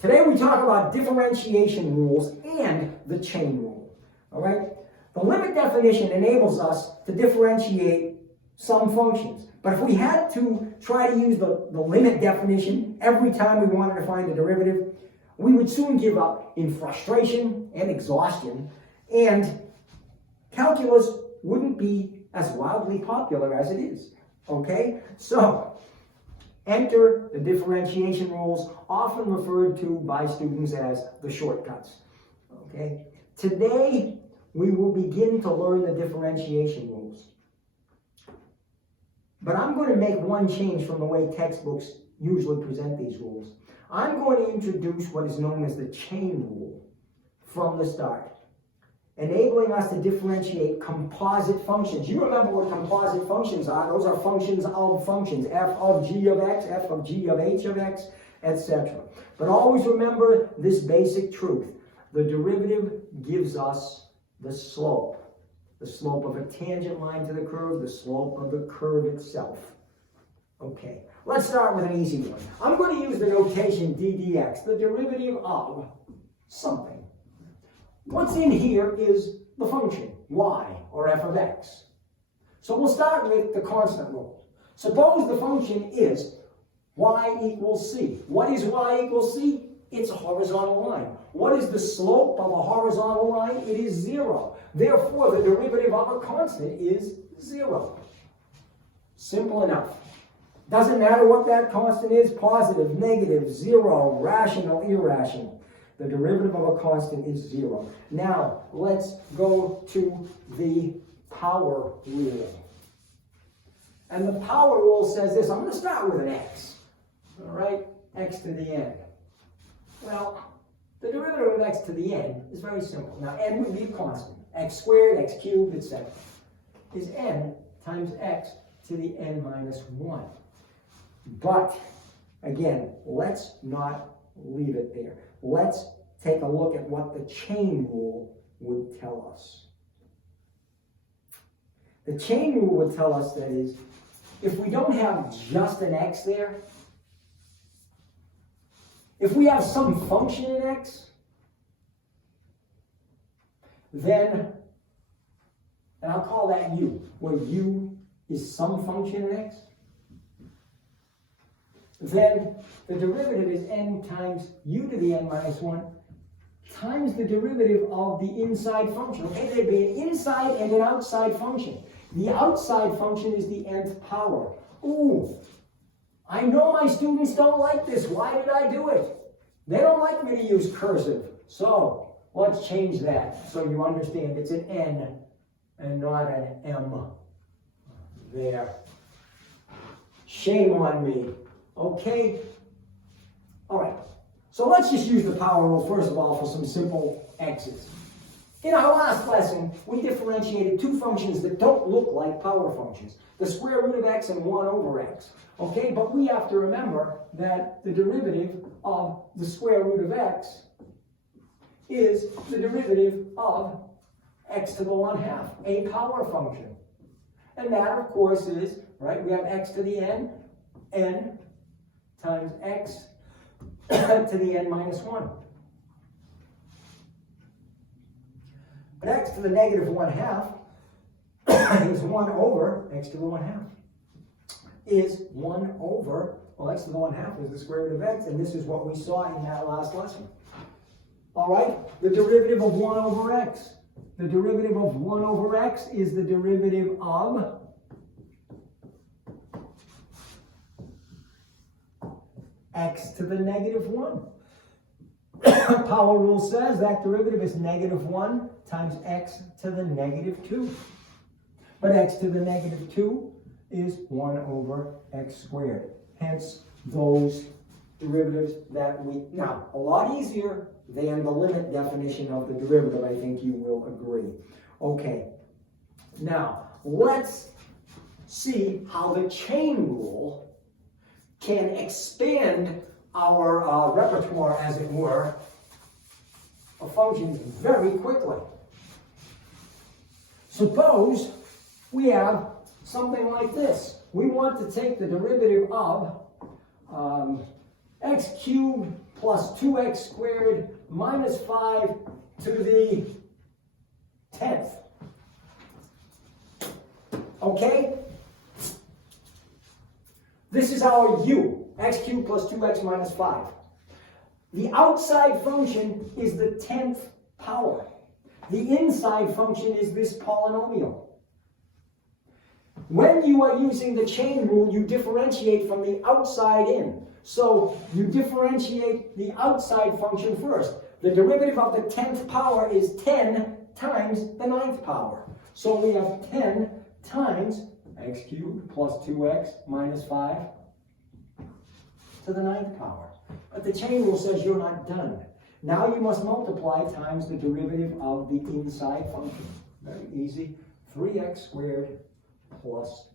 Today we talk about differentiation rules and the chain rule. All right? The limit definition enables us to differentiate some functions. But if we had to try to use the limit definition every time we wanted to find a derivative, we would soon give up in frustration and exhaustion, and calculus wouldn't be as wildly popular as it is. Okay? So, enter the differentiation rules, often referred to by students as the shortcuts. Okay? Today, we will begin to learn the differentiation rules. But I'm going to make one change from the way textbooks usually present these rules. I'm going to introduce what is known as the chain rule from the start, enabling us to differentiate composite functions. You remember what composite functions are. Those are functions of functions, f of g of x, f of g of h of x, etc. But always remember this basic truth. The derivative gives us the slope of a tangent line to the curve, the slope of the curve itself. Okay, let's start with an easy one. I'm going to use the notation d dx, the derivative of something. What's in here is the function, y, or f of x. So we'll start with the constant rule. Suppose the function is y equals c. What is y equals c? It's a horizontal line. What is the slope of a horizontal line? It is 0. Therefore, the derivative of a constant is 0. Simple enough. Doesn't matter what that constant is, positive, negative, 0, rational, irrational. The derivative of a constant is 0. Now, let's go to the power rule. And the power rule says this. I'm going to start with an x. All right? X to the n. Well, the derivative of x to the n is very simple. Now, n would be a constant. X squared, x cubed, etc. is n times x to the n minus 1. But, again, let's not leave it there. Let's take a look at what the chain rule would tell us. The chain rule would tell us that is, if we don't have just an x there, if we have some function in x, then, and I'll call that u, where u is some function in x, then the derivative is n times u to the n minus 1 times the derivative of the inside function. Okay, there'd be an inside and an outside function. The outside function is the nth power. Ooh, I know my students don't like this. Why did I do it? They don't like me to use cursive. So let's change that so you understand it's an N and not an M there. Shame on me. Okay? All right. So let's just use the power rule, first of all, for some simple x's. In our last lesson, we differentiated two functions that don't look like power functions. The square root of x and 1 over x. Okay, but we have to remember that the derivative of the square root of x is the derivative of x to the 1/2, a power function. And that, of course, is, right, we have x to the n times x to the n minus 1. But x to the negative 1/2 is 1 over x to the 1/2. Is 1 over, well, x to the 1/2 is the square root of x, and this is what we saw in that last lesson. All right, the derivative of 1 over x. The derivative of 1 over x is the derivative of x to the negative 1. Power rule says that derivative is negative 1 times x to the negative 2. But x to the negative 2 is 1 over x squared. Hence, those derivatives that we... Now, a lot easier than the limit definition of the derivative, I think you will agree. Okay. Now, let's see how the chain rule can expand our repertoire, as it were, of functions very quickly. Suppose we have something like this. We want to take the derivative of x cubed plus 2x squared minus 5 to the 10th. Okay? This is our u, x cubed plus 2x minus 5. The outside function is the 10th power. The inside function is this polynomial. When you are using the chain rule, you differentiate from the outside in. So you differentiate the outside function first. The derivative of the 10th power is 10 times the 9th power. So we have 10 times x cubed plus 2x minus 5 to the 9th power. But the chain rule says you're not done. Now you must multiply times the derivative of the inside function. Very easy. 3x squared plus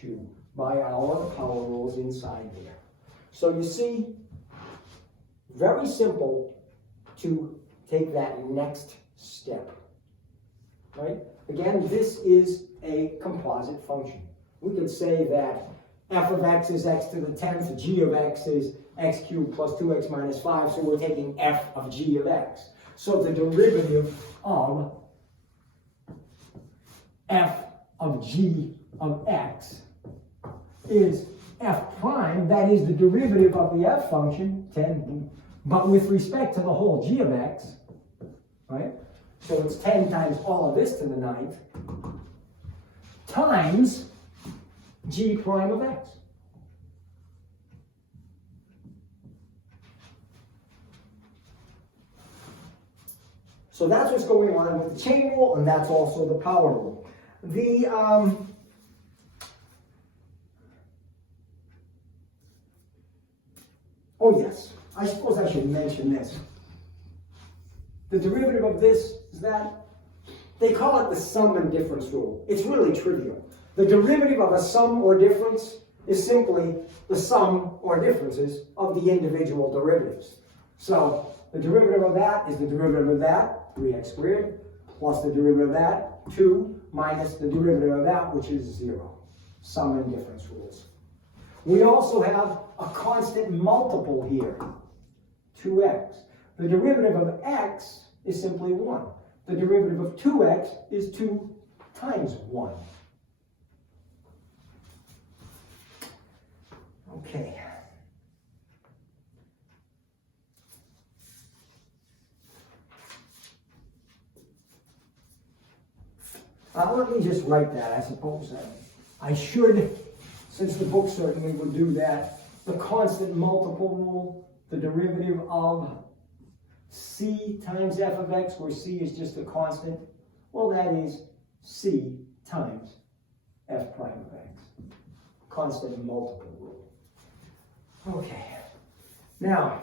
2 by our power rules inside there. So you see, very simple to take that next step. Right? Again, this is a composite function. We could say that f of x is x to the 10th, g of x is x cubed plus 2x minus 5, so we're taking f of g of x. So the derivative of f of g of x is f prime, that is the derivative of the f function, 10, but with respect to the whole g of x, right? So it's 10 times all of this to the 9th, times g prime of x. So that's what's going on with the chain rule, and that's also the power rule. Oh yes, I suppose I should mention this. The derivative of this is that they call it the sum and difference rule. It's really trivial. The derivative of a sum or difference is simply the sum or differences of the individual derivatives. So the derivative of that is the derivative of that, 3x squared, plus the derivative of that, 2, minus the derivative of that, which is 0. Sum and difference rules. We also have a constant multiple here, 2x. The derivative of x is simply 1. The derivative of 2x is 2 times 1. Okay. Let me just write that. I suppose I should, since the book certainly would do that. The constant multiple rule, the derivative of c times f of x, where c is just a constant, well, that is c times f prime of x. Constant multiple rule. Okay. Now,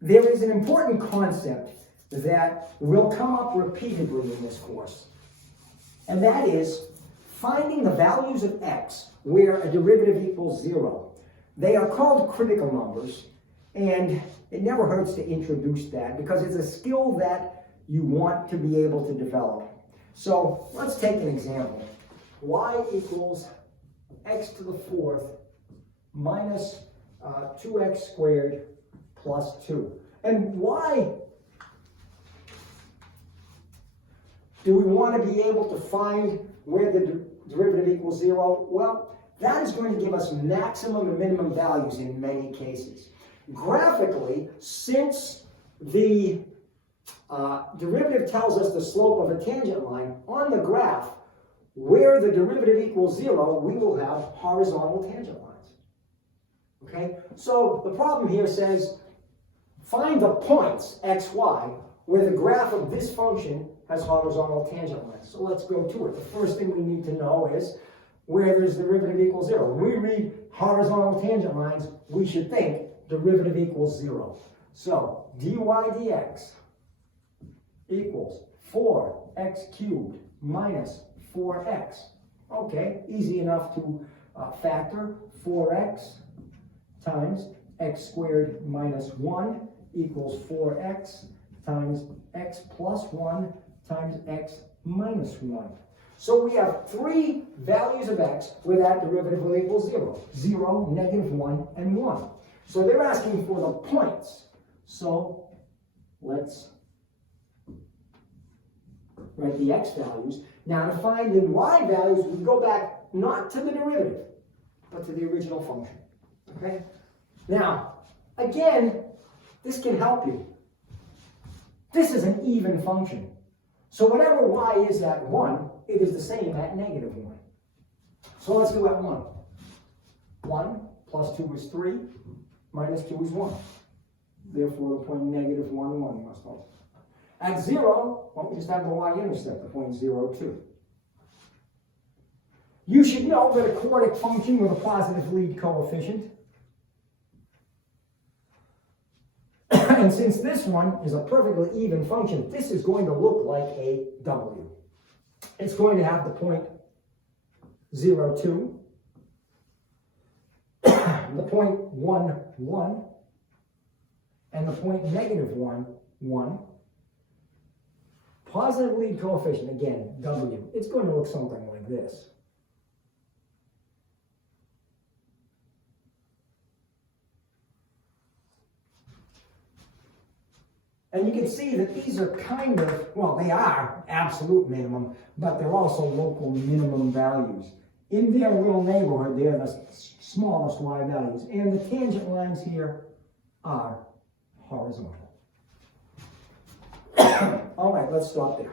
there is an important concept that will come up repeatedly in this course, and that is finding the values of x where a derivative equals 0. They are called critical numbers, and it never hurts to introduce that because it's a skill that you want to be able to develop. So let's take an example. Y equals x to the 4th minus 2x squared plus 2. And why do we want to be able to find where the derivative equals 0? Well, that is going to give us maximum and minimum values in many cases. Graphically, since the derivative tells us the slope of a tangent line, on the graph, where the derivative equals 0, we will have horizontal tangent lines. Okay? So the problem here says, find the points, x, y, where the graph of this function has horizontal tangent lines. So let's go to it. The first thing we need to know is where there's derivative equals 0. When we read horizontal tangent lines, we should think derivative equals 0. So dy dx equals 4x cubed minus 4x. Okay, easy enough to factor. 4x times x squared minus 1 equals 4x times x plus 1 times x minus 1. So we have three values of x where that derivative will equal 0. 0, -1, and 1. So they're asking for the points. So let's write the x values. Now to find the y values, we go back not to the derivative, but to the original function. Okay? Now, again, this can help you. This is an even function. So whatever y is at 1, it is the same at -1. So let's do at 1. 1 plus 2 is 3, minus 2 is 1. Therefore, the point -1, 1 must also. At 0, well, we just have the y-intercept, the point 0, 2. You should know that a quartic function with a positive lead coefficient, and since this one is a perfectly even function, this is going to look like a W. It's going to have the point 0, 2, the point 1, 1, and the point -1, 1. Positive lead coefficient, again, W. It's going to look something like this. And you can see that these are kind of, well, they are absolute minimum, but they're also local minimum values. In their little neighborhood, they're the smallest y values. And the tangent lines here are horizontal. All right, let's stop there.